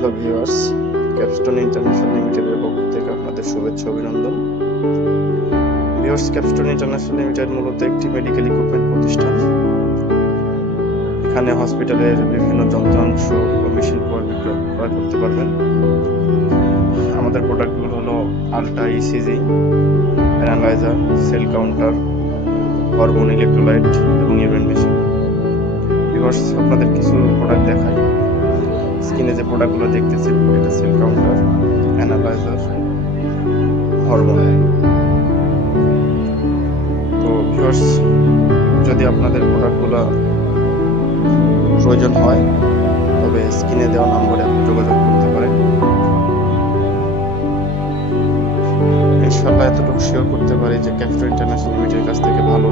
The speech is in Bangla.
হ্যালো ভিউয়ার্স, ক্যাপস্টোন ইন্টারন্যাশনাল লিমিটেডের পক্ষ থেকে আপনাদের শুভেচ্ছা অভিনন্দন। ভিউয়ার্স, ক্যাপস্টোন ইন্টারন্যাশনাল লিমিটেড মূলত একটি মেডিকেল ইকুইপমেন্ট প্রতিষ্ঠান। এখানে হসপিটালের বিভিন্ন যন্ত্রাংশ ও মেশিন ক্রয় করতে পারবেন। আমাদের প্রোডাক্টগুলো হলো ultra ECG, analyser, sell counter, hormone electrolyte এবং ইউরিন মেশিন। ভিউয়ার্স, আপনাদের কিছু প্রোডাক্ট দেখাই। স্ক্রিনে যে প্রোডাক্টগুলো দেখতেছেন, এটা সেল কাউন্টার, অ্যানালাইজার, হরমোন। তো ভিউয়ার্স, যদি আপনাদের প্রোডাক্টগুলো প্রয়োজন হয় তবে স্ক্রিনে দেওয়া নম্বরে আপনি যোগাযোগ করতে পারেন। ইনশাআল্লাহ এতটুকু শিওর করতে পারি যে ক্যাপস্টোন ইন্টারন্যাশনাল লিমিটেডের কাছ থেকে ভালো